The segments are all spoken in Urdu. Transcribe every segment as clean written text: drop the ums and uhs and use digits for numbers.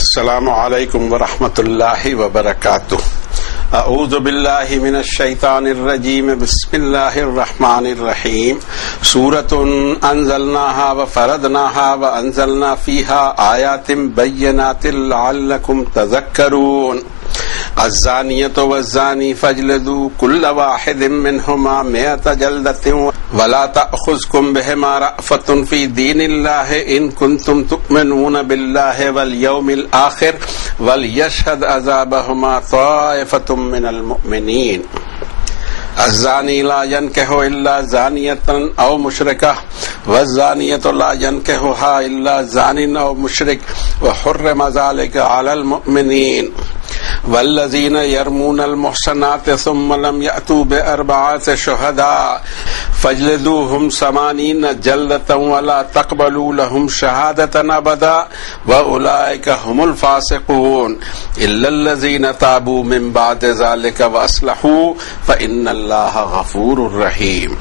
السلام علیکم ورحمۃ اللہ وبرکاتہ۔ اعوذ باللہ من الشیطان الرجیم، بسم اللہ الرحمن الرحیم۔ سورۃ انزلناها وفرضناها وانزلنا فیها آیات بینات لعلکم تذکرون۔ الزانیۃ والزانی فاجلدوا کل واحد منہما 100 جلدۃ ولا تأخذکم بہما رأفۃ فی دین اللہ ان کنتم تؤمنون باللہ والیوم الآخر ولیشہد عذابہما طائفۃ من المؤمنین۔ الزانی لا ينكح الا زانیۃ او مشرکہ والزانیۃ لا ينكحها الا زان او مشرک وحرم ذلك على المؤمنین۔ والذین یرمون المحصنات ثم لم یأتوا بأربعة شہداء فاجلدوهم 80 جلدة ولا تقبلوا لهم شہادة ابدا واولئک هم الفاسقون الا الذین تابوا من بعد ذلك واصلحوا فإن اللہ غفور رحیم۔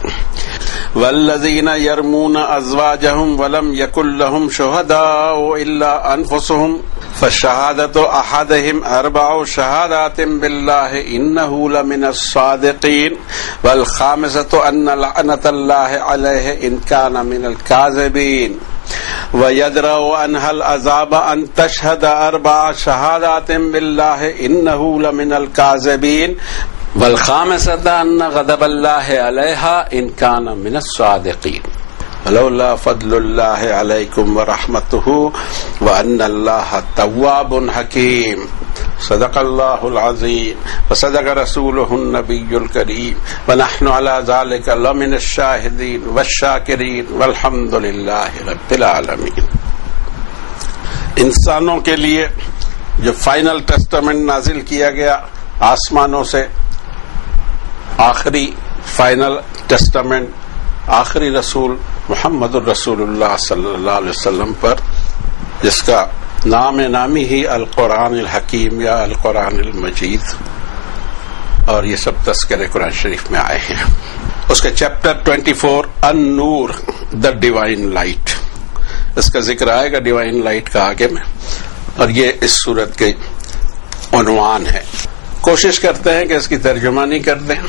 والذین یرمون ازواجهم ولم یکن لهم شہداء الا انفسهم فشہادت احدہم 4 شہادات باللہ انہ لمن الصادقین والخامسۃ ان لعنۃ اللہ علیہ ان کان من الکاذبین ویدرأ عنہا العذاب ان تشہد 4 شہادات باللہ انہ لمن الکاذبین والخامسۃ ان غضب اللہ علیہا ان کان من الصادقین۔ ولولا فضل اللہ علیکم ورحمتہ وان اللہ تواب حکیم۔ صدق اللہ العظیم وصدق رسولہ النبی الکریم ونحن علی ذلک لمن الشاہدین والشاکرین والحمد للہ رب العالمین۔ انسانوں کے لیے جو فائنل ٹیسٹامنٹ نازل کیا گیا آسمانوں سے، آخری فائنل ٹیسٹامنٹ آخری رسول محمد الرسول اللہ صلی اللہ علیہ وسلم پر، جس کا نامی ہی القرآن الحکیم یا القرآن المجید، اور یہ سب تذکرے قرآن شریف میں آئے ہیں۔ اس کے چیپٹر 24 النور دا ڈیوائن لائٹ، اس کا ذکر آئے گا ڈیوائن لائٹ کا آگے میں، اور یہ اس سورت کے عنوان ہے۔ کوشش کرتے ہیں کہ اس کی ترجمانی کر دیں،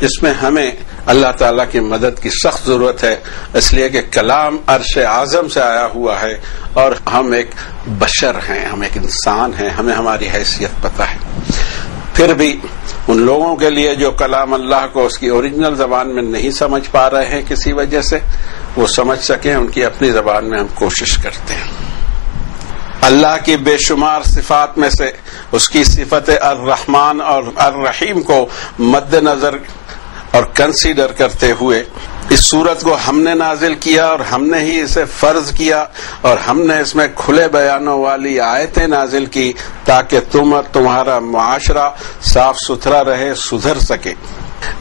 جس میں ہمیں اللہ تعالیٰ کی مدد کی سخت ضرورت ہے، اس لیے کہ کلام عرش اعظم سے آیا ہوا ہے اور ہم ایک بشر ہیں، ہم ایک انسان ہیں، ہمیں ہماری حیثیت پتہ ہے۔ پھر بھی ان لوگوں کے لیے جو کلام اللہ کو اس کی اوریجنل زبان میں نہیں سمجھ پا رہے ہیں کسی وجہ سے، وہ سمجھ سکیں، ان کی اپنی زبان میں ہم کوشش کرتے ہیں۔ اللہ کی بے شمار صفات میں سے اس کی صفت الرحمن اور الرحیم کو مد نظر اور کنسیڈر کرتے ہوئے اس سورت کو ہم نے نازل کیا، اور ہم نے ہی اسے فرض کیا، اور ہم نے اس میں کھلے بیانوں والی آیتیں نازل کی تاکہ تم اور تمہارا معاشرہ صاف ستھرا رہے، سدھر سکے۔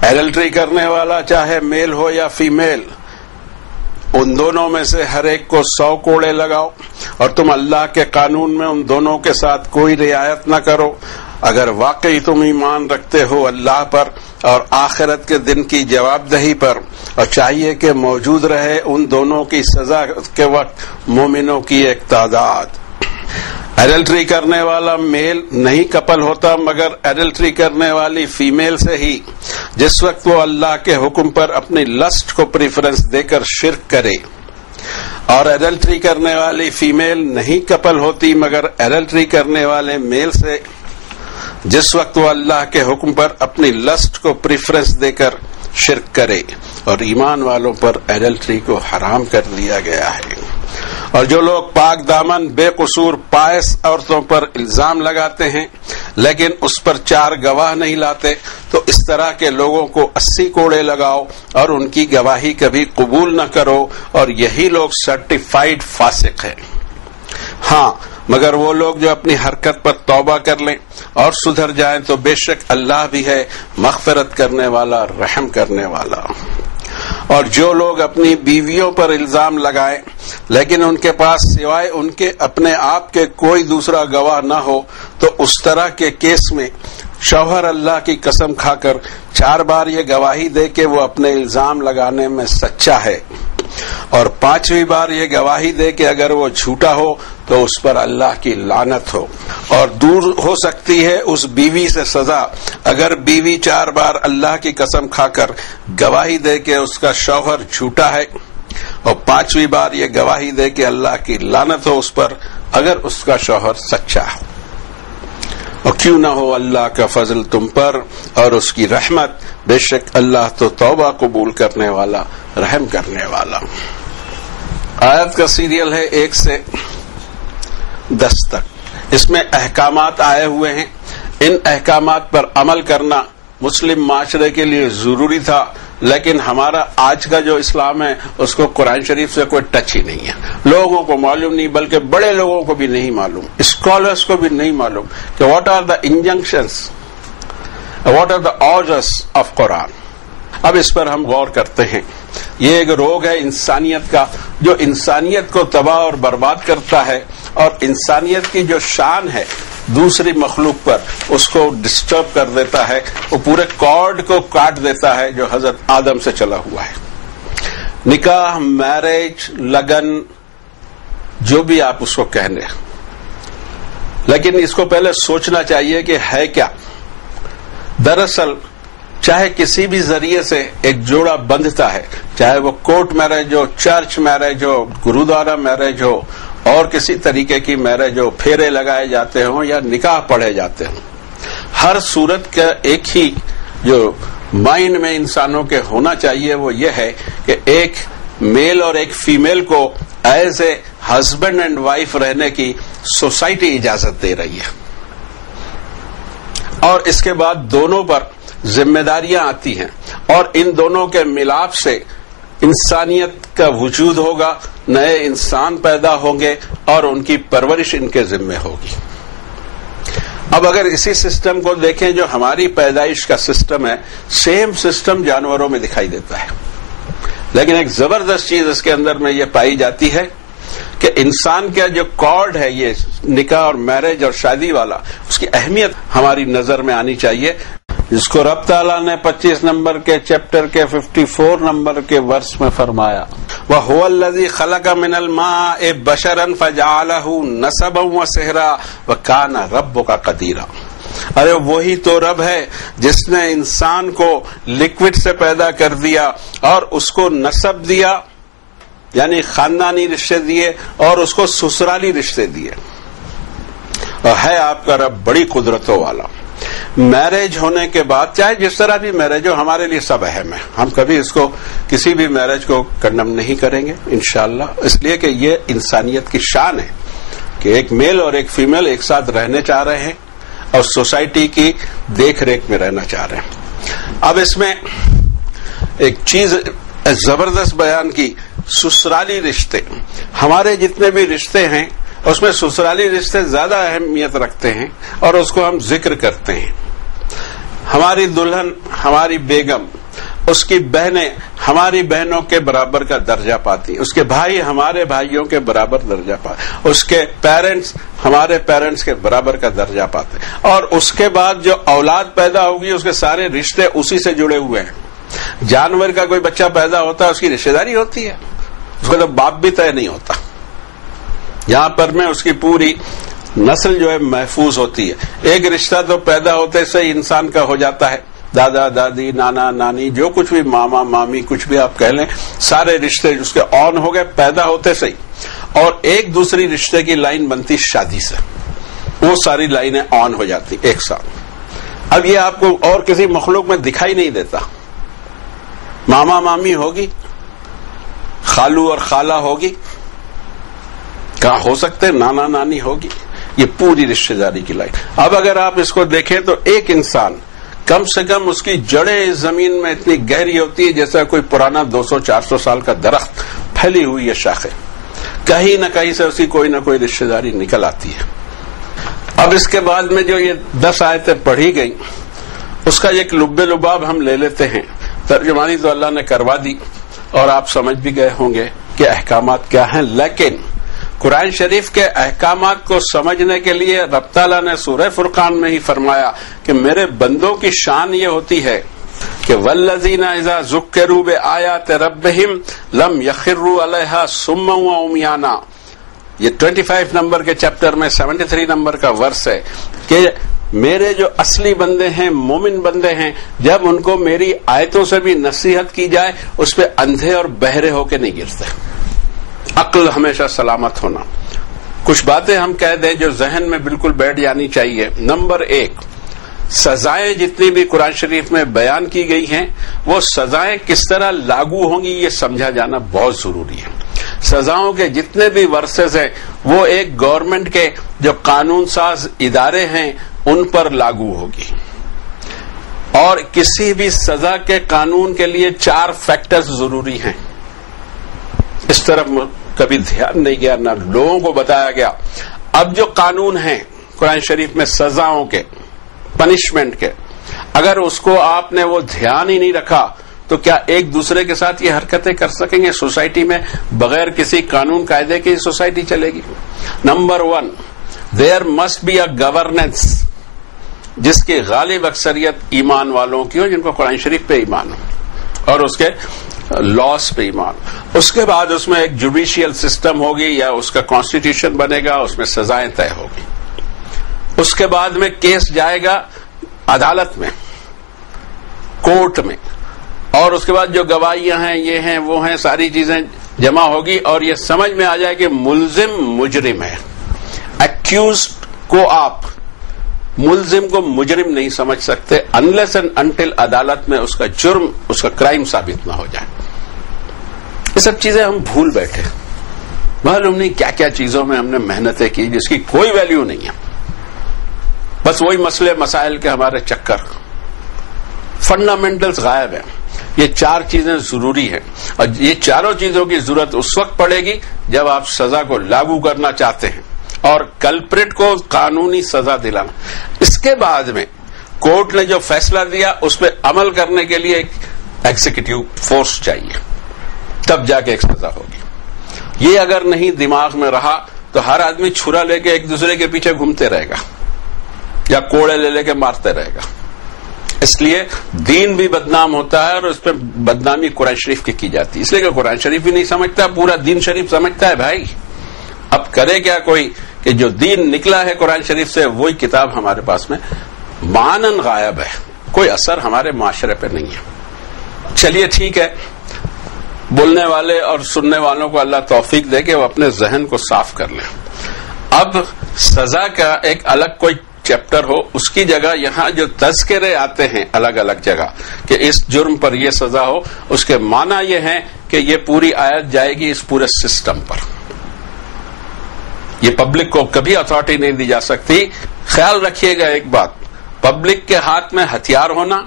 ایڈلٹری کرنے والا چاہے میل ہو یا فیمیل، ان دونوں میں سے ہر ایک کو 100 کوڑے لگاؤ، اور تم اللہ کے قانون میں ان دونوں کے ساتھ کوئی رعایت نہ کرو۔ اگر واقعی تم ایمان رکھتے ہو اللہ پر اور آخرت کے دن کی جواب دہی پر، اور چاہیے کہ موجود رہے ان دونوں کی سزا کے وقت مومنوں کی ایک تعداد۔ ایڈلٹری کرنے والا میل نہیں کپل ہوتا مگر ایڈلٹری کرنے والی فیمیل سے ہی، جس وقت وہ اللہ کے حکم پر اپنی لسٹ کو پریفرنس دے کر شرک کرے، اور ایڈلٹری کرنے والی فیمیل نہیں کپل ہوتی مگر ایڈلٹری کرنے والے میل سے، جس وقت وہ اللہ کے حکم پر اپنی لسٹ کو پریفرنس دے کر شرک کرے، اور ایمان والوں پر ایڈلٹری کو حرام کر دیا گیا ہے۔ اور جو لوگ پاک دامن بے قصور پائس عورتوں پر الزام لگاتے ہیں لیکن اس پر 4 گواہ نہیں لاتے، تو اس طرح کے لوگوں کو 80 کوڑے لگاؤ اور ان کی گواہی کبھی قبول نہ کرو، اور یہی لوگ سرٹیفائیڈ فاسق ہیں۔ ہاں، مگر وہ لوگ جو اپنی حرکت پر توبہ کر لیں اور سدھر جائیں تو بے شک اللہ بھی ہے مغفرت کرنے والا، رحم کرنے والا۔ اور جو لوگ اپنی بیویوں پر الزام لگائیں لیکن ان کے پاس سوائے ان کے اپنے آپ کے کوئی دوسرا گواہ نہ ہو، تو اس طرح کے کیس میں شوہر اللہ کی قسم کھا کر 4 بار یہ گواہی دے کہ وہ اپنے الزام لگانے میں سچا ہے، اور 5ویں بار یہ گواہی دے کہ اگر وہ جھوٹا ہو تو اس پر اللہ کی لعنت ہو، اور دور ہو سکتی ہے اس بیوی سے سزا اگر بیوی 4 بار اللہ کی قسم کھا کر گواہی دے کہ اس کا شوہر جھوٹا ہے، اور 5ویں بار یہ گواہی دے کہ اللہ کی لعنت ہو اس پر اگر اس کا شوہر سچا ہو۔ اور کیوں نہ ہو اللہ کا فضل تم پر اور اس کی رحمت، بے شک اللہ تو توبہ قبول کرنے والا، رحم کرنے والا۔ آیت کا سیریل ہے 1 سے 10 تک، اس میں احکامات آئے ہوئے ہیں۔ ان احکامات پر عمل کرنا مسلم معاشرے کے لیے ضروری تھا، لیکن ہمارا آج کا جو اسلام ہے اس کو قرآن شریف سے کوئی ٹچ ہی نہیں ہے۔ لوگوں کو معلوم نہیں، بلکہ بڑے لوگوں کو بھی نہیں معلوم، اسکالرس کو بھی نہیں معلوم کہ what are the injunctions, what are the orders of Quran. اب اس پر ہم غور کرتے ہیں۔ یہ ایک روگ ہے انسانیت کا جو انسانیت کو تباہ اور برباد کرتا ہے، اور انسانیت کی جو شان ہے دوسری مخلوق پر اس کو ڈسٹرب کر دیتا ہے، وہ پورے کارڈ کو کاٹ دیتا ہے جو حضرت آدم سے چلا ہوا ہے۔ نکاح، میرج، لگن، جو بھی آپ اس کو کہنے، لیکن اس کو پہلے سوچنا چاہیے کہ ہے کیا۔ دراصل چاہے کسی بھی ذریعے سے ایک جوڑا بندھتا ہے، چاہے وہ کورٹ میرج ہو، چرچ میرج ہو، گرودوارا میرج ہو، اور کسی طریقے کی میرج ہو، پھیرے لگائے جاتے ہوں یا نکاح پڑھے جاتے ہوں، ہر صورت کا ایک ہی جو مائنڈ میں انسانوں کے ہونا چاہیے وہ یہ ہے کہ ایک میل اور ایک فیمیل کو as a husband and wife رہنے کی سوسائٹی اجازت دے رہی ہے، اور اس کے بعد دونوں پر ذمہ داریاں آتی ہیں، اور ان دونوں کے ملاپ سے انسانیت کا وجود ہوگا، نئے انسان پیدا ہوں گے اور ان کی پرورش ان کے ذمہ ہوگی۔ اب اگر اسی سسٹم کو دیکھیں جو ہماری پیدائش کا سسٹم ہے، سیم سسٹم جانوروں میں دکھائی دیتا ہے، لیکن ایک زبردست چیز اس کے اندر میں یہ پائی جاتی ہے کہ انسان کا جو کارڈ ہے، یہ نکاح اور میرج اور شادی والا، اس کی اہمیت ہماری نظر میں آنی چاہیے، جس کو رب تعالیٰ نے 25 نمبر کے چیپٹر کے 54 نمبر کے ورس میں فرمایا، وَهُوَ الَّذِي خَلَقَ مِنَ الْمَاءِ بَشَرًا فَجَعَلَهُ نَسَبًا وَصِهْرًا وَكَانَ رَبُّكَ قَدِيرًا۔ ارے وہی تو رب ہے جس نے انسان کو لکوڈ سے پیدا کر دیا اور اس کو نسب دیا، یعنی خاندانی رشتے دیے، اور اس کو سسرالی رشتے دیے، اور ہے آپ کا رب بڑی قدرتوں والا۔ میرج ہونے کے بعد چاہے جس طرح بھی میرج ہو، ہمارے لیے سب اہم ہے، ہم کبھی اس کو کسی بھی میرج کو کنڈم نہیں کریں گے انشاءاللہ، اس لیے کہ یہ انسانیت کی شان ہے کہ ایک میل اور ایک فیمیل ایک ساتھ رہنے چاہ رہے ہیں اور سوسائٹی کی دیکھ ریکھ میں رہنا چاہ رہے ہیں۔ اب اس میں ایک چیز زبردست بیان کی، سسرالی رشتے۔ ہمارے جتنے بھی رشتے ہیں اس میں سسرالی رشتے زیادہ اہمیت رکھتے ہیں اور اس کو ہم ذکر کرتے ہیں۔ ہماری دلہن، ہماری بیگم، اس کی بہنیں ہماری بہنوں کے برابر کا درجہ پاتی، اس کے بھائی ہمارے بھائیوں کے برابر درجہ پاتے، اس کے پیرنٹس ہمارے پیرنٹس کے برابر کا درجہ پاتے، اور اس کے بعد جو اولاد پیدا ہوگی اس کے سارے رشتے اسی سے جڑے ہوئے ہیں۔ جانور کا کوئی بچہ پیدا ہوتا ہے اس کی رشتے داری ہوتی ہے، اس کا تو باپ بھی طے نہیں ہوتا، یہاں پر میں اس کی پوری نسل جو ہے محفوظ ہوتی ہے۔ ایک رشتہ تو پیدا ہوتے سے ہی انسان کا ہو جاتا ہے، دادا دادی، نانا نانی، جو کچھ بھی، ماما مامی، کچھ بھی آپ کہہ لیں، سارے رشتے اس کے آن ہو گئے پیدا ہوتے سے ہی، اور ایک دوسری رشتے کی لائن بنتی شادی سے، وہ ساری لائنیں آن ہو جاتی ایک ساتھ۔ اب یہ آپ کو اور کسی مخلوق میں دکھائی نہیں دیتا، ماما مامی ہوگی، خالو اور خالہ ہوگی، کہاں ہو سکتے نانا نانی ہوگی، یہ پوری رشتہ داری کی لائن۔ اب اگر آپ اس کو دیکھیں تو ایک انسان کم سے کم اس کی جڑیں زمین میں اتنی گہری ہوتی ہے جیسا کوئی پرانا 200-400 سال کا درخت، پھیلی ہوئی ہے شاخیں، کہیں نہ کہیں سے اس کی کوئی نہ کوئی رشتہ داری نکل آتی ہے۔ اب اس کے بعد میں جو یہ 10 آیتیں پڑھی گئیں اس کا ایک لب لباب ہم لے لیتے ہیں، ترجمانی تو اللہ نے کروا دی اور آپ سمجھ بھی گئے ہوں گے کہ احکامات کیا ہیں، لیکن قرآن شریف کے احکامات کو سمجھنے کے لیے رب تعالیٰ نے سورہ فرقان میں ہی فرمایا کہ میرے بندوں کی شان یہ ہوتی ہے کہ والذین اذا ذکروا بآیات ربہم لم یخروا علیہا صما وعمیانا، یہ 25 نمبر کے چیپٹر میں 73 نمبر کا ورس ہے کہ میرے جو اصلی بندے ہیں، مومن بندے ہیں، جب ان کو میری آیتوں سے بھی نصیحت کی جائے اس پہ اندھے اور بہرے ہو کے نہیں گرتے. عقل ہمیشہ سلامت ہونا. کچھ باتیں ہم کہہ دیں جو ذہن میں بالکل بیٹھ جانی چاہیے. نمبر 1، سزائیں جتنی بھی قرآن شریف میں بیان کی گئی ہیں وہ سزائیں کس طرح لاگو ہوں گی یہ سمجھا جانا بہت ضروری ہے. سزاؤں کے جتنے بھی ورسز ہیں وہ ایک گورنمنٹ کے جو قانون ساز ادارے ہیں ان پر لاگو ہوگی، اور کسی بھی سزا کے قانون کے لیے 4 فیکٹرز ضروری ہیں. اس طرف کبھی دھیان نہیں گیا، نہ لوگوں کو بتایا گیا. اب جو قانون ہیں قرآن شریف میں سزاؤں کے، پنشمنٹ کے، اگر اس کو آپ نے وہ دھیان ہی نہیں رکھا تو کیا ایک دوسرے کے ساتھ یہ حرکتیں کر سکیں گے؟ سوسائٹی میں بغیر کسی قانون قاعدے کی سوسائٹی چلے گی. Number 1، there must be a governance جس کی غالب اکثریت ایمان والوں کی ہو، جن کو قرآن شریف پہ ایمان ہو اور اس کے لاس پہ ایمان. اس کے بعد اس میں ایک جوڈیشیل سسٹم ہوگی یا اس کا کانسٹیٹیوشن بنے گا، اس میں سزائیں طے ہوگی. اس کے بعد میں کیس جائے گا عدالت میں، کورٹ میں، اور اس کے بعد جو گواہیاں ہیں، یہ ہیں وہ ہیں، ساری چیزیں جمع ہوگی اور یہ سمجھ میں آ جائے کہ ملزم مجرم ہے. ایکیوزڈ کو آپ ملزم کو مجرم نہیں سمجھ سکتے انلیس اینڈ انٹل عدالت میں اس کا جرم، اس کا کرائم ثابت نہ ہو جائے. یہ سب چیزیں ہم بھول بیٹھے. معلوم نہیں کیا کیا چیزوں میں ہم نے محنتیں کی جس کی کوئی ویلیو نہیں ہے. بس وہی مسئلے مسائل کے ہمارے چکر، فنڈامنٹلز غائب ہیں. یہ 4 چیزیں ضروری ہیں اور یہ چاروں چیزوں کی ضرورت اس وقت پڑے گی جب آپ سزا کو لاگو کرنا چاہتے ہیں اور کلپریٹ کو قانونی سزا دلانا. اس کے بعد میں کورٹ نے جو فیصلہ دیا اس پہ عمل کرنے کے لیے ایک ایگزیکٹو فورس چاہیے، تب جا کے ایک سزا ہوگی. یہ اگر نہیں دماغ میں رہا تو ہر آدمی چھرا لے کے ایک دوسرے کے پیچھے گھومتے رہے گا یا کوڑے لے کے مارتے رہے گا. اس لیے دین بھی بدنام ہوتا ہے اور اس پہ بدنامی قرآن شریف کی جاتی ہے. اس لیے کہ قرآن شریف بھی نہیں سمجھتا، پورا دین شریف سمجھتا ہے. بھائی اب کرے کیا کوئی کہ جو دین نکلا ہے قرآن شریف سے وہی کتاب ہمارے پاس میں مانن غائب ہے، کوئی اثر ہمارے معاشرے پہ نہیں ہے. چلیے ٹھیک ہے، بولنے والے اور سننے والوں کو اللہ توفیق دے کہ وہ اپنے ذہن کو صاف کر لیں. اب سزا کا ایک الگ کوئی چیپٹر ہو، اس کی جگہ یہاں جو تذکرے آتے ہیں الگ الگ جگہ کہ اس جرم پر یہ سزا ہو، اس کے معنی یہ ہے کہ یہ پوری آیت جائے گی اس پورے سسٹم پر. یہ پبلک کو کبھی اتھارٹی نہیں دی جا سکتی. خیال رکھیے گا ایک بات، پبلک کے ہاتھ میں ہتھیار ہونا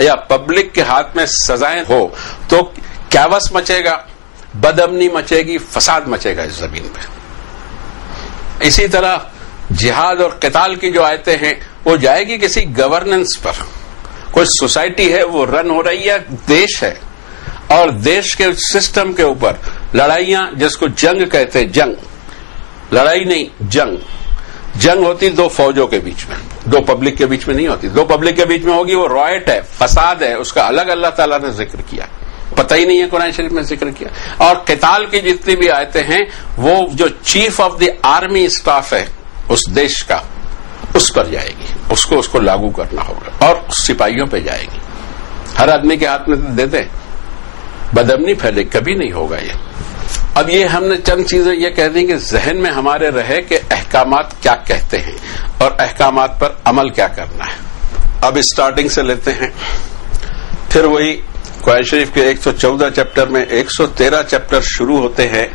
یا پبلک کے ہاتھ میں سزائیں ہو تو کیوس مچے گا، بدامنی مچے گی، فساد مچے گا اس زمین پہ. اسی طرح جہاد اور قتال کی جو آیتیں ہیں وہ جائے گی کسی گورننس پر. کوئی سوسائٹی ہے وہ رن ہو رہی ہے، دیش ہے، اور دیش کے سسٹم کے اوپر لڑائیاں، جس کو جنگ کہتے ہیں، جنگ، لڑائی نہیں جنگ. جنگ ہوتی 2 فوجوں کے بیچ میں، 2 پبلک کے بیچ میں نہیں ہوتی. 2 پبلک کے بیچ میں ہوگی وہ رائٹ ہے، فساد ہے، اس کا الگ اللہ تعالیٰ نے ذکر کیا، پتہ ہی نہیں ہے قرآن شریف میں ذکر کیا. اور قتال کی جتنی بھی آیتیں ہیں وہ جو chief of the army staff ہے اس دیش کا، اس پر جائے گی، اس کو لاگو کرنا ہوگا اور سپاہیوں پہ جائے گی. ہر آدمی کے ہاتھ میں دے دیں، بدامنی پھیلے، کبھی نہیں ہوگا یہ. اب یہ ہم نے چند چیزیں یہ کہہ دیں کہ ذہن میں ہمارے رہے کہ احکامات کیا کہتے ہیں اور احکامات پر عمل کیا کرنا ہے. اب اسٹارٹنگ سے لیتے ہیں، پھر وہی قرآن شریف کے 114 چیپٹر میں 113 چیپٹر شروع ہوتے ہیں.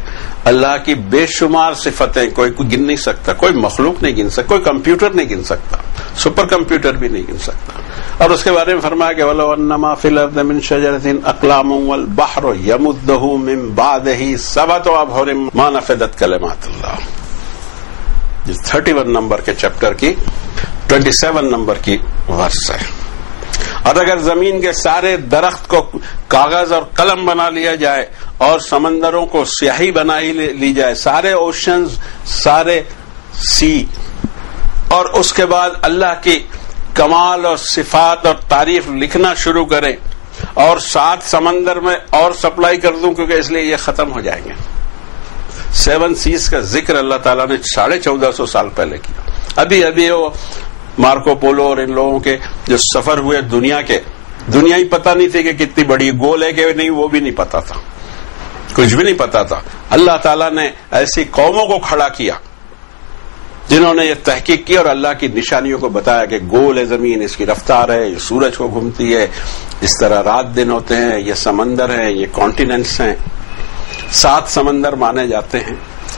اللہ کی بے شمار صفتیں کوئی گن نہیں سکتا، کوئی مخلوق نہیں گن سکتا، کوئی کمپیوٹر نہیں گن سکتا، سپر کمپیوٹر بھی نہیں گن سکتا. اور اس کے بارے میں فرمایا کہ وَلَوْ أَنَّمَا فِي الْأَرْضِ مِن شَجَرَةٍ أَقْلَامٌ وَالْبَحْرُ يَمُدُّهُ مِن بَعْدِهِ 7 أَبْحُرٍ مَا نَفِدَتْ كَلِمَاتُ اللَّهِ. یہ 31 نمبر کے چیپٹر کی 27 نمبر کی ورس ہے. اور اگر زمین کے سارے درخت کو کاغذ اور قلم بنا لیا جائے اور سمندروں کو سیاہی بنا ہی لی جائے، سارے اوشنز، سارے سی، اور اس کے بعد اللہ کی کمال اور صفات اور تعریف لکھنا شروع کریں اور 7 سمندر میں اور سپلائی کر دوں، کیونکہ اس لیے یہ ختم ہو جائیں گے. 7 C's کا ذکر اللہ تعالیٰ نے 1450 سال پہلے کیا. ابھی وہ مارکو پولو اور ان لوگوں کے جو سفر ہوئے دنیا کے، دنیا ہی پتہ نہیں تھی کہ کتنی بڑی گول ہے کہ نہیں، وہ بھی نہیں پتا تھا، کچھ بھی نہیں پتا تھا. اللہ تعالیٰ نے ایسی قوموں کو کھڑا کیا جنہوں نے یہ تحقیق کی اور اللہ کی نشانیوں کو بتایا کہ گول ہے زمین، اس کی رفتار ہے، یہ سورج کو گھومتی ہے، اس طرح رات دن ہوتے ہیں، یہ سمندر ہیں، یہ کانٹیننٹس ہیں. 7 سمندر مانے جاتے ہیں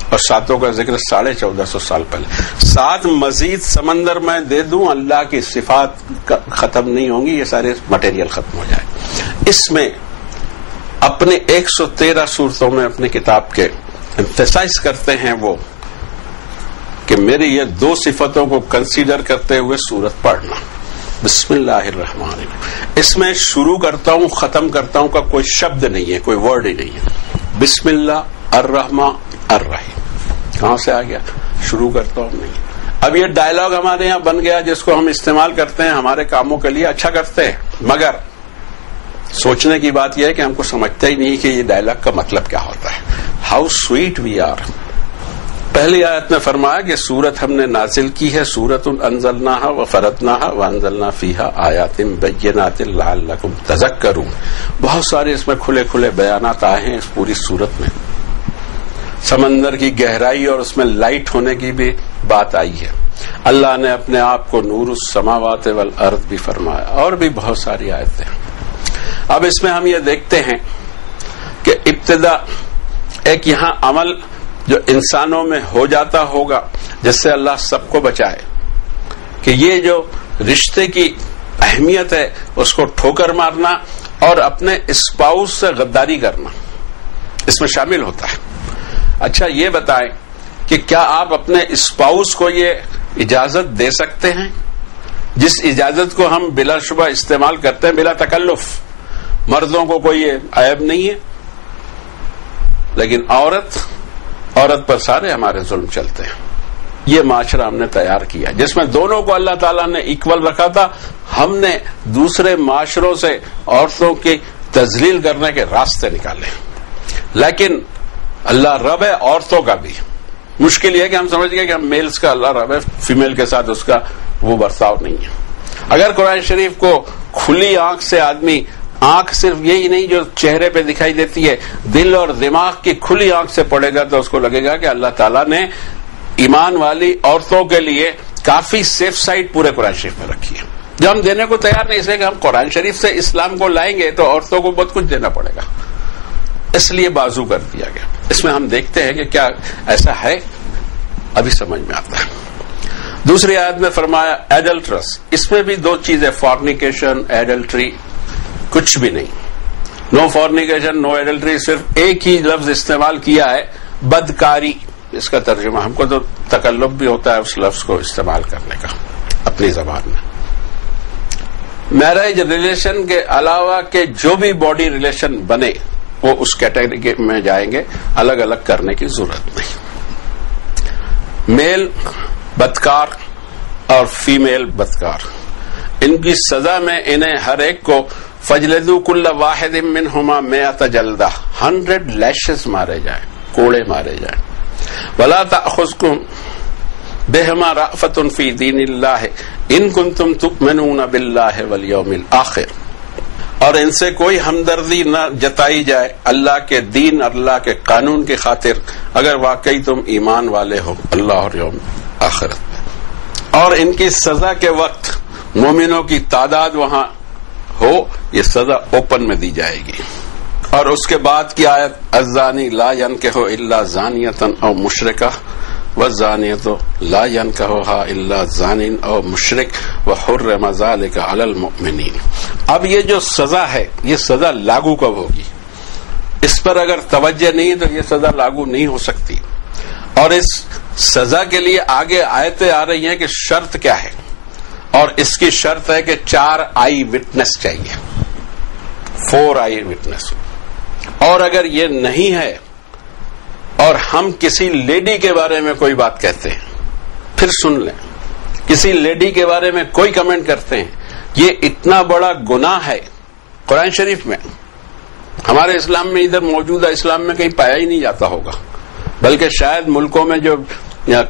اور 7 کا ذکر 1450 سال پہلے. 7 مزید سمندر میں دے دوں، اللہ کی صفات ختم نہیں ہوں گی، یہ سارے مٹیریل ختم ہو جائے. اس میں اپنے 113 صورتوں میں اپنی کتاب کے ایمفیسائز کرتے ہیں وہ کہ میری یہ 2 صفتوں کو کنسیڈر کرتے ہوئے سورت پڑھنا. بسم اللہ الرحمن الرحیم. اس میں شروع کرتا ہوں ختم کرتا ہوں کا کوئی شبد نہیں ہے، کوئی ورڈ ہی نہیں ہے. بسم اللہ الرحمن الرحیم کہاں سے آ گیا؟ شروع کرتا ہوں نہیں. اب یہ ڈائلاگ ہمارے یہاں بن گیا جس کو ہم استعمال کرتے ہیں ہمارے کاموں کے لیے، اچھا کرتے ہیں، مگر سوچنے کی بات یہ ہے کہ ہم کو سمجھتا ہی نہیں کہ یہ ڈائلاگ کا مطلب کیا ہوتا ہے. How sweet we are. پہلی آیت میں فرمایا کہ سورت ہم نے نازل کی ہے، سورۃ انزلناہا وفرضناہا وانزلنا فیہا آیات بینات لعلکم تذکرون. بہت سارے اس میں کھلے کھلے بیانات آئے ہیں اس پوری سورت میں. سمندر کی گہرائی اور اس میں لائٹ ہونے کی بھی بات آئی ہے. اللہ نے اپنے آپ کو نور السماوات والارض بھی فرمایا، اور بھی بہت ساری آیتیں. اب اس میں ہم یہ دیکھتے ہیں کہ ابتدا ایک یہاں عمل جو انسانوں میں ہو جاتا ہوگا جس سے اللہ سب کو بچائے، کہ یہ جو رشتے کی اہمیت ہے اس کو ٹھوکر مارنا اور اپنے اسپاؤس سے غداری کرنا اس میں شامل ہوتا ہے. اچھا یہ بتائیں کہ کیا آپ اپنے اسپاؤس کو یہ اجازت دے سکتے ہیں جس اجازت کو ہم بلا شبہ استعمال کرتے ہیں بلا تکلف؟ مردوں کو کوئی عیب نہیں ہے، لیکن عورت پر سارے ہمارے ظلم چلتے ہیں. یہ معاشرہ ہم نے تیار کیا جس میں دونوں کو اللہ تعالیٰ نے ایکول رکھا تھا. ہم نے دوسرے معاشروں سے عورتوں کی تذلیل کرنے کے راستے نکالے، لیکن اللہ رب ہے عورتوں کا بھی. مشکل یہ کہ ہم سمجھ گئے کہ ہم میلز کا اللہ رب ہے، فیمیل کے ساتھ اس کا وہ برتاؤ نہیں ہے. اگر قرآن شریف کو کھلی آنکھ سے آدمی، آنکھ صرف یہی نہیں جو چہرے پہ دکھائی دیتی ہے، دل اور دماغ کی کھلی آنکھ سے پڑھے گا تو اس کو لگے گا کہ اللہ تعالیٰ نے ایمان والی عورتوں کے لیے کافی سیف سائٹ پورے قرآن شریف میں رکھی ہے جو ہم دینے کو تیار نہیں. اس لیے کہ ہم قرآن شریف سے اسلام کو لائیں گے تو عورتوں کو بہت کچھ دینا پڑے گا، اس لیے بازو کر دیا گیا. اس میں ہم دیکھتے ہیں کہ کیا ایسا ہے، ابھی سمجھ میں آتا ہے. دوسری آیت میں فرمایا ایڈلٹرس. اس میں بھی 2 چیزیں، فارنیکیشن، ایڈلٹری، کچھ بھی نہیں. نو فارنیکیشن، نو ایڈلٹری، صرف ایک ہی لفظ استعمال کیا ہے، بدکاری. اس کا ترجمہ ہم کو تو تکلف بھی ہوتا ہے اس لفظ کو استعمال کرنے کا اپنی زبان میں. میرج ریلیشن کے علاوہ کے جو بھی باڈی ریلیشن بنے وہ اس کیٹیگری میں جائیں گے، الگ الگ کرنے کی ضرورت نہیں. میل بدکار اور فیمیل بدکار، ان کی سزا میں انہیں ہر ایک کو فجلدوا کل واحد منہما 100 جلدہ، 100 لیشز مارے جائیں، کوڑے مارے جائیں. ولا تأخذکم بہما رأفۃ فی دین اللہ ان کنتم تؤمنون باللہ والیوم الآخر. اور ان سے کوئی ہمدردی نہ جتائی جائے اللہ کے دین، اللہ کے قانون کی خاطر، اگر واقعی تم ایمان والے ہو اللہ اور یوم آخرت میں. اور ان کی سزا کے وقت مومنوں کی تعداد وہاں ہو، یہ سزا اوپن میں دی جائے گی. اور اس کے بعد کی آیت الزانی لا ينکح الا زانیۃ او مشرکہ والزانیۃ لا ينکحها الا زان او مشرک وحرم ذلک علی المؤمنین. اب یہ جو سزا ہے یہ سزا لاگو کب ہوگی؟ اس پر اگر توجہ نہیں تو یہ سزا لاگو نہیں ہو سکتی. اور اس سزا کے لیے آگے آیتیں آ رہی ہیں کہ شرط کیا ہے، اور اس کی شرط ہے کہ 4 آئی وٹنس چاہیے، 4 آئی وٹنس. اور اگر یہ نہیں ہے اور ہم کسی لیڈی کے بارے میں کوئی بات کہتے ہیں، پھر سن لیں، کسی لیڈی کے بارے میں کوئی کمنٹ کرتے ہیں، یہ اتنا بڑا گناہ ہے. قرآن شریف میں، ہمارے اسلام میں، ادھر موجودہ اسلام میں کہیں پایا ہی نہیں جاتا ہوگا. بلکہ شاید ملکوں میں جو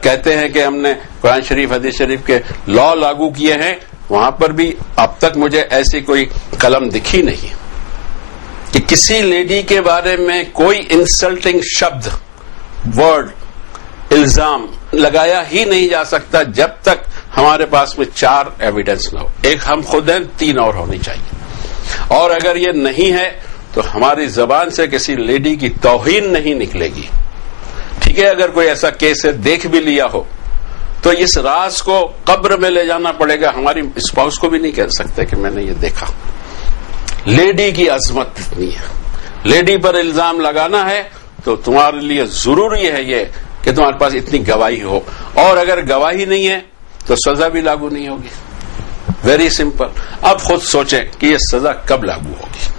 کہتے ہیں کہ ہم نے قرآن شریف حدیث شریف کے لا لاگو کیے ہیں، وہاں پر بھی اب تک مجھے ایسی کوئی قلم دکھی نہیں کہ کسی لیڈی کے بارے میں کوئی انسلٹنگ شبد، ورڈ، الزام لگایا ہی نہیں جا سکتا جب تک ہمارے پاس میں 4 ایویڈنس نہ ہو. ایک ہم خود ہیں، 3 اور ہونی چاہیے. اور اگر یہ نہیں ہے تو ہماری زبان سے کسی لیڈی کی توہین نہیں نکلے گی. ٹھیک ہے، اگر کوئی ایسا کیس ہے دیکھ بھی لیا ہو تو اس راز کو قبر میں لے جانا پڑے گا. ہماری اسپاؤس کو بھی نہیں کہہ سکتے کہ میں نے یہ دیکھا. لیڈی کی عظمت اتنی ہے. لیڈی پر الزام لگانا ہے تو تمہارے لیے ضروری ہے یہ کہ تمہارے پاس اتنی گواہی ہو، اور اگر گواہی نہیں ہے تو سزا بھی لاگو نہیں ہوگی. Very simple. اب خود سوچیں کہ یہ سزا کب لاگو ہوگی.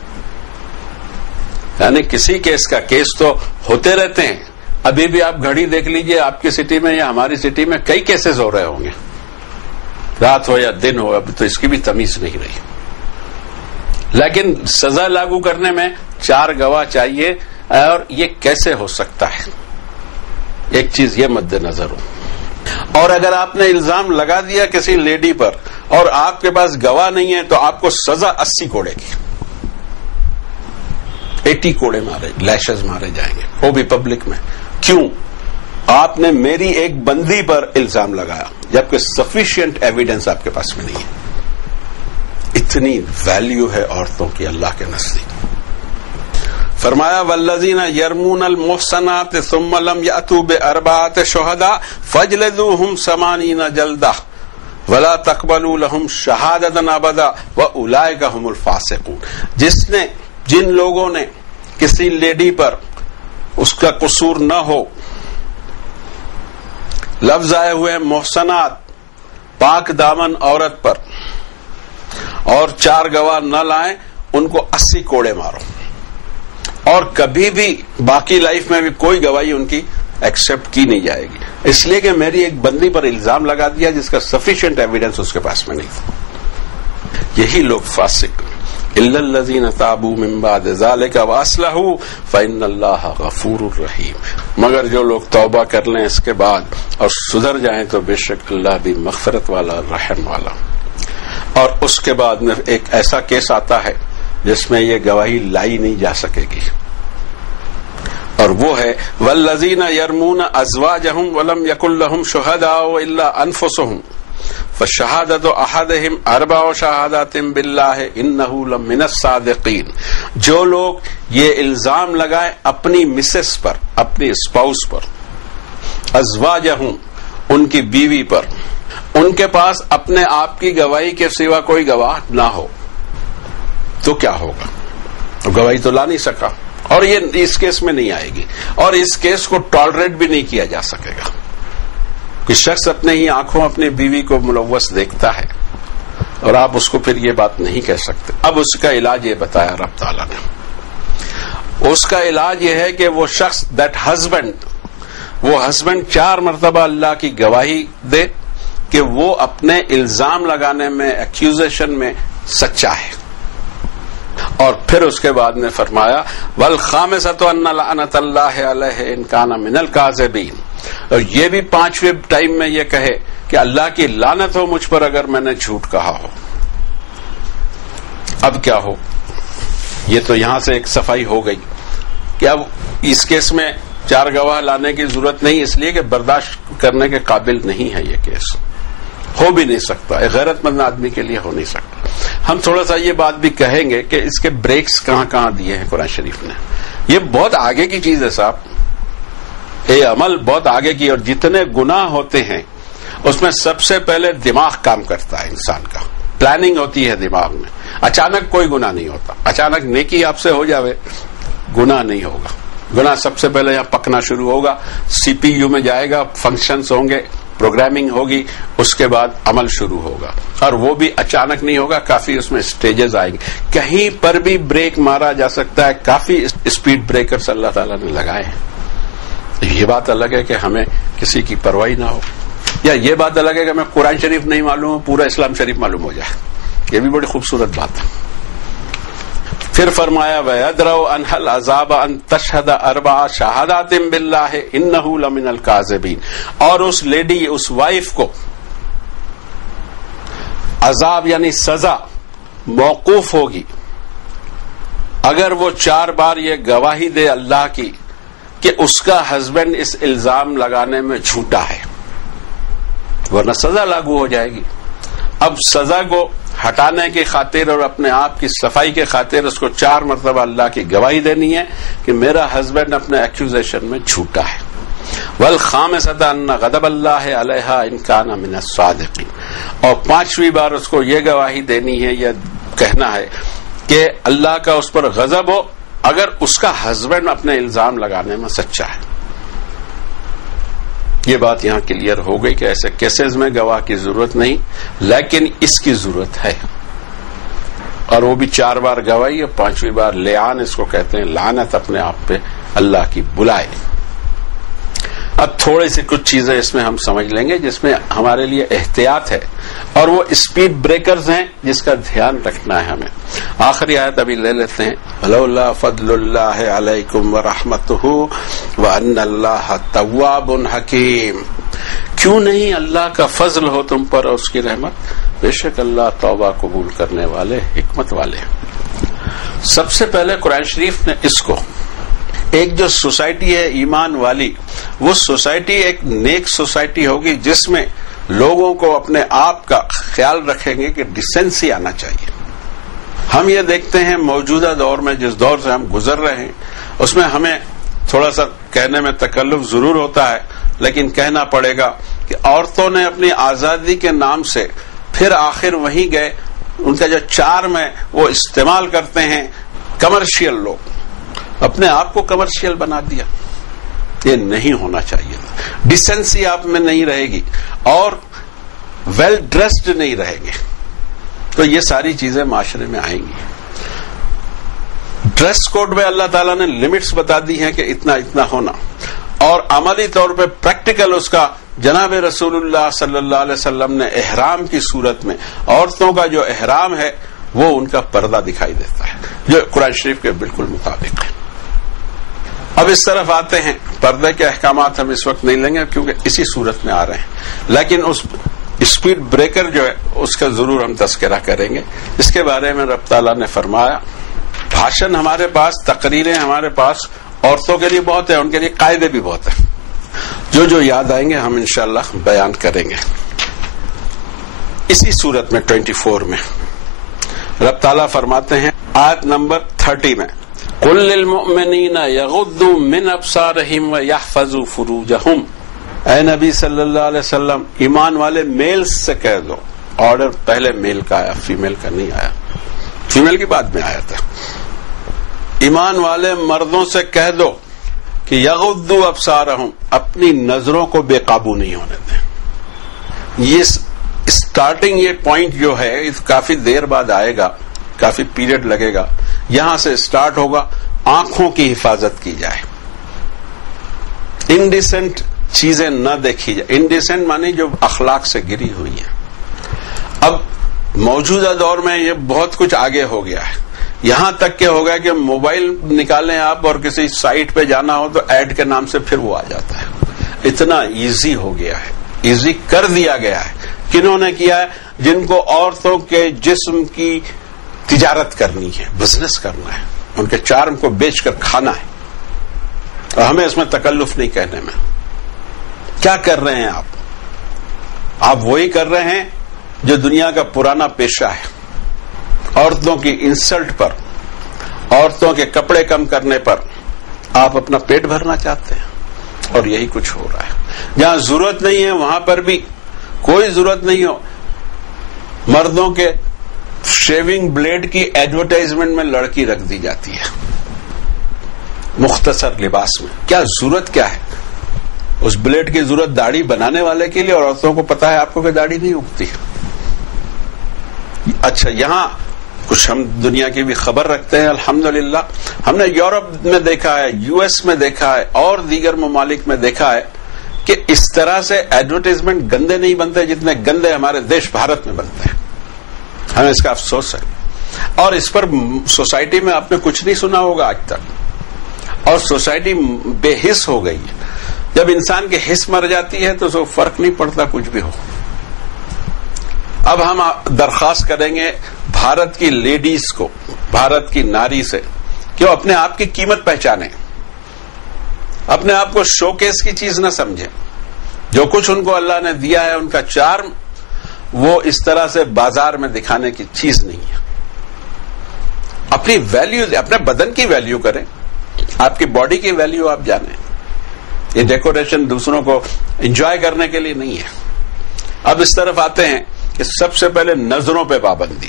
یعنی کسی کیس کا کیس تو ہوتے رہتے ہیں. ابھی بھی آپ گھڑی دیکھ لیجئے، آپ کی سٹی میں یا ہماری سٹی میں کئی کیسز ہو رہے ہوں گے، رات ہو یا دن ہو. اب تو اس کی بھی تمیز نہیں رہی. لیکن سزا لاگو کرنے میں 4 گواہ چاہیے. اور یہ کیسے ہو سکتا ہے؟ ایک چیز یہ مد نظر ہو. اور اگر آپ نے الزام لگا دیا کسی لیڈی پر اور آپ کے پاس گواہ نہیں ہے تو آپ کو سزا 80 کوڑے کی، 80 کوڑے مارے، لیشز مارے جائیں گے، وہ بھی پبلک میں. کیوں؟ آپ نے میری ایک بندی پر الزام لگایا جبکہ سفیشینٹ ایویڈنس آپ کے پاس میں نہیں ہے. اتنی ویلیو ہے عورتوں کی اللہ کے نزدیک. فرمایا والذین یرمون المحصنات ثم لم یأتوا بأربعة شہداء فاجلدوہم 80 جلدہ ولا تقبلوا لهم شہادة ابدا واولئک هم الفاسقون. جن لوگوں نے کسی لیڈی پر اس کا قصور نہ ہو، لفظ آئے ہوئے محسنات، پاک دامن عورت پر، اور 4 گواہ نہ لائیں، ان کو 80 کوڑے مارو. اور کبھی بھی باقی لائف میں بھی کوئی گواہی ان کی ایکسپٹ کی نہیں جائے گی، اس لیے کہ میری ایک بندی پر الزام لگا دیا جس کا سفیشینٹ ایویڈنس اس کے پاس میں نہیں تھا. یہی لوگ فاسق. الا الذين تابوا من بعد ذلك واصلحوا فان الله غفور رحیم. مگر جو لوگ توبہ کر لیں اس کے بعد اور سدھر جائیں تو بے شک اللہ بھی مغفرت والا، رحم والا. اور اس کے بعد میں ایک ایسا کیس آتا ہے جس میں یہ گواہی لائی نہیں جا سکے گی، اور وہ ہے والذین یرمون ازواجہم ولم یکن لہم شہداء الا انفسہم فشہادۃ احدہم 4 شہادات باللہ انہ لمن الصادقین. جو لوگ یہ الزام لگائیں اپنی مسز پر، اپنی اسپاؤس پر، ازواجہم ان کی بیوی پر، ان کے پاس اپنے آپ کی گواہی کے سوا کوئی گواہ نہ ہو تو کیا ہوگا؟ گواہی تو لا نہیں سکا، اور یہ اس کیس میں نہیں آئے گی. اور اس کیس کو ٹالریٹ بھی نہیں کیا جا سکے گا. کوئی شخص اپنے ہی آنکھوں اپنی بیوی کو ملوث دیکھتا ہے اور آپ اس کو پھر یہ بات نہیں کہہ سکتے. اب اس کا علاج یہ بتایا رب تعالیٰ نے. اس کا علاج یہ ہے کہ وہ شخص وہ ہسبینڈ 4 مرتبہ اللہ کی گواہی دے کہ وہ اپنے الزام لگانے میں، ایکیوزیشن میں سچا ہے. اور پھر اس کے بعد نے فرمایا والخامسۃ ان لعنۃ اللہ علیہ ان کان من الکاذبین. اور یہ بھی 5ویں ٹائم میں یہ کہے کہ اللہ کی لعنت ہو مجھ پر اگر میں نے جھوٹ کہا ہو. اب کیا ہو؟ یہ تو یہاں سے ایک صفائی ہو گئی کہ اب اس کیس میں 4 گواہ لانے کی ضرورت نہیں، اس لیے کہ برداشت کرنے کے قابل نہیں ہے. یہ کیس ہو بھی نہیں سکتا، ایک غیرت مند آدمی کے لیے ہو نہیں سکتا. ہم تھوڑا سا یہ بات بھی کہیں گے کہ اس کے بریکس کہاں کہاں دیے ہیں قرآن شریف نے. یہ بہت آگے کی چیز ہے صاحب، یہ عمل بہت آگے کی. اور جتنے گناہ ہوتے ہیں اس میں سب سے پہلے دماغ کام کرتا ہے انسان کا، پلاننگ ہوتی ہے دماغ میں. اچانک کوئی گناہ نہیں ہوتا. اچانک نیکی آپ سے ہو جاوے گناہ نہیں ہوگا. گناہ سب سے پہلے یہاں پکنا شروع ہوگا، سی پی یو میں جائے گا، فنکشنز ہوں گے، پروگرامنگ ہوگی، اس کے بعد عمل شروع ہوگا. اور وہ بھی اچانک نہیں ہوگا، کافی اس میں سٹیجز آئیں گے. کہیں پر بھی بریک مارا جا سکتا ہے. کافی اسپیڈ بریکرز اللہ تعالیٰ نے لگائے ہیں. یہ بات الگ ہے کہ ہمیں کسی کی پرواہی نہ ہو، یا یہ بات الگ ہے کہ ہمیں قرآن شریف نہیں معلوم، پورا اسلام شریف معلوم ہو جائے. یہ بھی بڑی خوبصورت بات ہے. پھر فرمایا وَيَدْرَوْ أَنْهَا الْعَذَابَ أَن تَشْهَدَ أَرْبَعَ شَهَادَاتٍ بِاللَّهِ إِنَّهُ لَمِنَ الْكَاذِبِينَ، اور اس لیڈی، اس وائف کو عذاب یعنی سزا موقوف ہوگی اگر وہ 4 بار یہ گواہی دے اللہ کی کہ اس کا ہسبینڈ اس الزام لگانے میں جھوٹا ہے، ورنہ سزا لاگو ہو جائے گی۔ اب سزا کو ہٹانے کی خاطر اور اپنے آپ کی صفائی کے خاطر اس کو 4 مرتبہ اللہ کی گواہی دینی ہے کہ میرا ہسبینڈ اپنے ایکوزیشن میں جھوٹا ہے۔ والخامسۃ ان غضب اللہ علیہا ان کان من الصادقین، اور 5ویں بار اس کو یہ گواہی دینی ہے، یہ کہنا ہے کہ اللہ کا اس پر غضب ہو اگر اس کا ہسبینڈ اپنے الزام لگانے میں سچا ہے۔ یہ بات یہاں کلیئر ہو گئی کہ ایسے کیسز میں گواہ کی ضرورت نہیں، لیکن اس کی ضرورت ہے، اور وہ بھی 4 بار گواہی اور 5ویں بار لعان، اس کو کہتے ہیں لعنت اپنے آپ پہ اللہ کی بلائے۔ اب تھوڑی سی کچھ چیزیں اس میں ہم سمجھ لیں گے جس میں ہمارے لیے احتیاط ہے، اور وہ اسپیڈ بریکرز ہیں جس کا دھیان رکھنا ہے ہمیں۔ آخری آیت ابھی لے لیتے ہیں، ولولا فضل اللہ علیکم ورحمتہ وان اللہ تواب حکیم، کیوں نہیں اللہ کا فضل ہو تم پر اور اس کی رحمت، بے شک اللہ توبہ قبول کرنے والے، حکمت والے۔ سب سے پہلے قرآن شریف نے اس کو، ایک جو سوسائٹی ہے ایمان والی، وہ سوسائٹی ایک نیک سوسائٹی ہوگی جس میں لوگوں کو اپنے آپ کا خیال رکھیں گے کہ ڈیسنسی آنا چاہیے۔ ہم یہ دیکھتے ہیں موجودہ دور میں، جس دور سے ہم گزر رہے ہیں، اس میں ہمیں تھوڑا سا کہنے میں تکلف ضرور ہوتا ہے، لیکن کہنا پڑے گا کہ عورتوں نے اپنی آزادی کے نام سے پھر آخر وہیں گئے، ان کا جو چارم ہے وہ استعمال کرتے ہیں کمرشل لوگ، اپنے آپ کو کمرشل بنا دیا۔ یہ نہیں ہونا چاہیے، ڈیسنسی آپ میں نہیں رہے گی اور ویل ڈریسڈ نہیں رہیں گے، تو یہ ساری چیزیں معاشرے میں آئیں گی۔ ڈریس کوڈ میں اللہ تعالیٰ نے لمٹس بتا دی ہیں کہ اتنا اتنا ہونا، اور عملی طور پہ پریکٹیکل اس کا جناب رسول اللہ صلی اللہ علیہ وسلم نے احرام کی صورت میں عورتوں کا جو احرام ہے وہ ان کا پردہ دکھائی دیتا ہے، جو قرآن شریف کے بالکل مطابق ہے۔ اب اس طرف آتے ہیں، پردے کے احکامات ہم اس وقت نہیں لیں گے کیونکہ اسی صورت میں آ رہے ہیں، لیکن اس اسپیڈ بریکر جو ہے اس کا ضرور ہم تذکرہ کریں گے۔ اس کے بارے میں رب تعالیٰ نے فرمایا، بھاشن ہمارے پاس، تقریریں ہمارے پاس عورتوں کے لیے بہت ہیں، ان کے لیے قاعدے بھی بہت ہیں، جو یاد آئیں گے ہم انشاءاللہ بیان کریں گے۔ اسی صورت میں 24 میں رب تعالیٰ فرماتے ہیں آیت نمبر 30 میں، قُل لِّلْمُؤْمِنِينَ يَغُضُّوا مِنْ أَبْصَارِهِمْ وَيَحْفَظُوا فُرُوجَهُمْ، اے نبی صلی اللہ علیہ وسلم ایمان والے میلز سے کہہ دو، آرڈر پہلے میل کا آیا، فیمیل کا نہیں آیا، فیمیل کی بعد میں آیا تھا۔ ایمان والے مردوں سے کہہ دو کہ یغضوا ابصارہم، اپنی نظروں کو بے قابو نہیں ہونے دیں۔ یہ اسٹارٹنگ، یہ پوائنٹ جو ہے کافی دیر بعد آئے گا، کافی پیریڈ لگے گا، یہاں سے اسٹارٹ ہوگا، آنکھوں کی حفاظت کی جائے، انڈیسنٹ چیزیں نہ دیکھی جائے۔ انڈیسنٹ مانی جو اخلاق سے گری ہوئی ہے۔ اب موجودہ دور میں یہ بہت کچھ آگے ہو گیا ہے، یہاں تک کہ ہو گیا کہ موبائل نکالیں آپ اور کسی سائٹ پہ جانا ہو تو ایڈ کے نام سے پھر وہ آ جاتا ہے۔ اتنا ایزی ہو گیا ہے، ایزی کر دیا گیا ہے۔ کنہوں نے کیا ہے؟ جن کو عورتوں کے جسم کی تجارت کرنی ہے، بزنس کرنا ہے، ان کے چارم کو بیچ کر کھانا ہے، اور ہمیں اس میں تکلف نہیں کہنے میں۔ کیا کر رہے ہیں آپ وہی کر رہے ہیں جو دنیا کا پرانا پیشہ ہے، عورتوں کی انسلٹ پر، عورتوں کے کپڑے کم کرنے پر آپ اپنا پیٹ بھرنا چاہتے ہیں، اور یہی کچھ ہو رہا ہے۔ جہاں ضرورت نہیں ہے وہاں پر بھی کوئی ضرورت نہیں ہو، مردوں کے شیونگ بلیڈ کی ایڈورٹائزمنٹ میں لڑکی رکھ دی جاتی ہے مختصر لباس میں۔ کیا ضرورت کیا ہے؟ اس بلیڈ کی ضرورت داڑھی بنانے والے کے لیے، اور عورتوں کو پتا ہے آپ کو کہ داڑھی نہیں اگتی۔ اچھا، یہاں کچھ ہم دنیا کی بھی خبر رکھتے ہیں الحمدللہ۔ ہم نے یورپ میں دیکھا ہے، یو ایس میں دیکھا ہے، اور دیگر ممالک میں دیکھا ہے کہ اس طرح سے ایڈورٹائزمنٹ گندے نہیں بنتے جتنے گندے ہمارے دیش بھارت میں بنتے ہیں۔ ہمیں اس کا افسوس ہے۔ اور اس پر سوسائٹی میں آپ نے کچھ نہیں سنا ہوگا آج تک، اور سوسائٹی بے حس ہو گئی ہے. جب انسان کی حس مر جاتی ہے تو فرق نہیں پڑتا کچھ بھی ہو. اب ہم درخواست کریں گے بھارت کی لیڈیز کو، بھارت کی ناری سے، کہ وہ اپنے آپ کی قیمت پہچانیں، اپنے آپ کو شو کیس کی چیز نہ سمجھیں. جو کچھ ان کو اللہ نے دیا ہے، ان کا چارم، وہ اس طرح سے بازار میں دکھانے کی چیز نہیں ہے. اپنی ویلیو، اپنے بدن کی ویلیو کریں، آپ کی باڈی کی ویلیو آپ جانیں. یہ ڈیکوریشن دوسروں کو انجوائے کرنے کے لیے نہیں ہے. اب اس طرف آتے ہیں کہ سب سے پہلے نظروں پہ پابندی.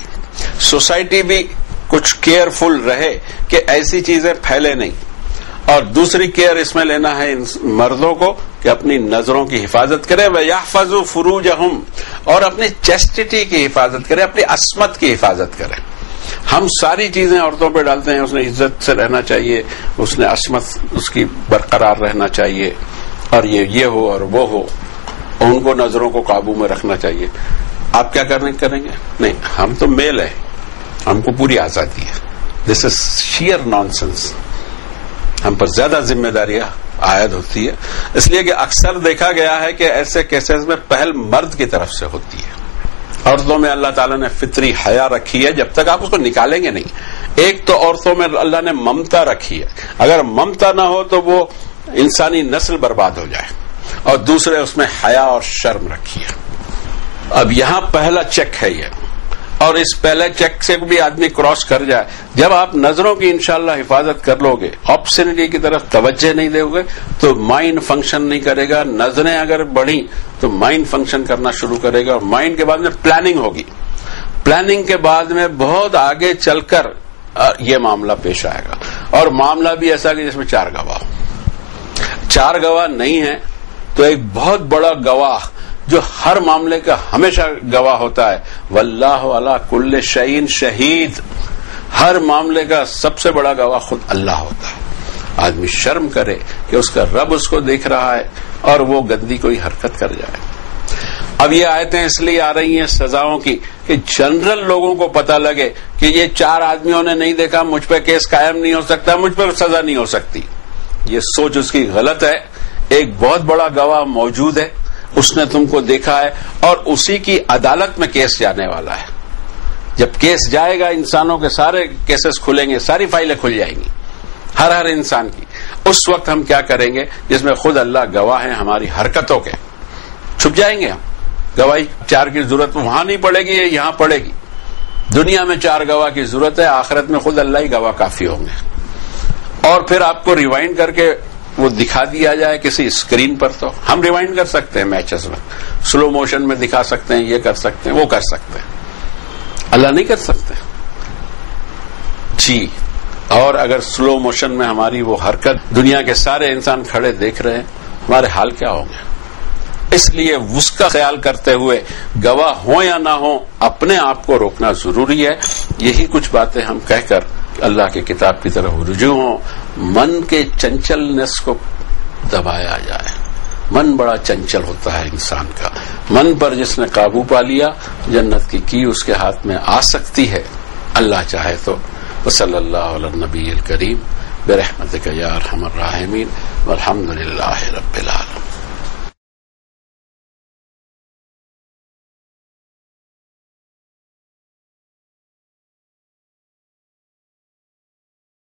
سوسائٹی بھی کچھ کیئرفل رہے کہ ایسی چیزیں پھیلے نہیں. اور دوسری کیئر اس میں لینا ہے مردوں کو کہ اپنی نظروں کی حفاظت کریں. وَيَحْفَظُوا فُرُوجَهُمْ، اور اپنی چیسٹٹی کی حفاظت کریں، اپنی عصمت کی حفاظت کریں. ہم ساری چیزیں عورتوں پہ ڈالتے ہیں، اس نے عزت سے رہنا چاہیے، اس نے عصمت اس کی برقرار رہنا چاہیے، اور یہ ہو اور وہ ہو، ان کو نظروں کو قابو میں رکھنا چاہیے. آپ کیا کریں گے؟ نہیں، ہم تو میل ہیں، ہم کو پوری آزادی ہے. دس از شیئر نان سینس. ہم پر زیادہ ذمہ داریاں عائد ہوتی ہے، اس لیے کہ اکثر دیکھا گیا ہے کہ ایسے کیسز میں پہل مرد کی طرف سے ہوتی ہے. عورتوں میں اللہ تعالیٰ نے فطری حیا رکھی ہے، جب تک آپ اس کو نکالیں گے نہیں. ایک تو عورتوں میں اللہ نے ممتا رکھی ہے، اگر ممتا نہ ہو تو وہ انسانی نسل برباد ہو جائے. اور دوسرے اس میں حیا اور شرم رکھی ہے. اب یہاں پہلا چیک ہے یہ، اور اس پہلے چیک سے بھی آدمی کراس کر جائے. جب آپ نظروں کی انشاءاللہ حفاظت کر لو گے، آپسنٹی کی طرف توجہ نہیں دو گے تو مائنڈ فنکشن نہیں کرے گا. نظریں اگر بڑھی تو مائنڈ فنکشن کرنا شروع کرے گا، اور مائنڈ کے بعد میں پلاننگ ہوگی. پلاننگ کے بعد میں بہت آگے چل کر یہ معاملہ پیش آئے گا. اور معاملہ بھی ایسا کہ جس میں 4 گواہ ہو. 4 گواہ نہیں ہے تو ایک بہت بڑا گواہ جو ہر معاملے کا ہمیشہ گواہ ہوتا ہے، واللہ علی کل شیء شہید. ہر معاملے کا سب سے بڑا گواہ خود اللہ ہوتا ہے. آدمی شرم کرے کہ اس کا رب اس کو دیکھ رہا ہے اور وہ گندی کوئی حرکت کر جائے. اب یہ آیتیں اس لیے آ رہی ہیں سزاؤں کی کہ جنرل لوگوں کو پتہ لگے کہ یہ 4 آدمیوں نے نہیں دیکھا، مجھ پہ کیس قائم نہیں ہو سکتا، مجھ پہ سزا نہیں ہو سکتی. یہ سوچ اس کی غلط ہے. ایک بہت بڑا گواہ موجود ہے، اس نے تم کو دیکھا ہے، اور اسی کی عدالت میں کیس جانے والا ہے. جب کیس جائے گا، انسانوں کے سارے کیسز کھلیں گے، ساری فائلیں کھل جائیں گی ہر انسان کی. اس وقت ہم کیا کریں گے جس میں خود اللہ گواہ ہیں ہماری حرکتوں کے؟ چھپ جائیں گے ہم. گواہی 4 کی ضرورت وہاں نہیں پڑے گی، یہاں پڑے گی. دنیا میں 4 گواہ کی ضرورت ہے، آخرت میں خود اللہ ہی گواہ کافی ہوں گے. اور پھر آپ کو ریوائنڈ کر کے وہ دکھا دیا جائے کسی اسکرین پر. تو ہم ریوائنڈ کر سکتے ہیں میچز میں، سلو موشن میں دکھا سکتے ہیں، یہ کر سکتے ہیں، وہ کر سکتے ہیں. اللہ نہیں کر سکتے جی. اور اگر سلو موشن میں ہماری وہ حرکت دنیا کے سارے انسان کھڑے دیکھ رہے ہیں، ہمارے حال کیا ہوں گے؟ اس لیے اس کا خیال کرتے ہوئے گواہ ہوں یا نہ ہوں اپنے آپ کو روکنا ضروری ہے. یہی کچھ باتیں ہم کہہ کر اللہ کی کتاب کی طرف رجوع ہوں. من کے چنچلنس کو دبایا جائے. من بڑا چنچل ہوتا ہے انسان کا. من پر جس نے قابو پا لیا، جنت کی اس کے ہاتھ میں آ سکتی ہے اللہ چاہے تو. وصلی اللہ علی النبی الکریم برحمتک یا ارحم الراحمین والحمد للہ رب العالمین.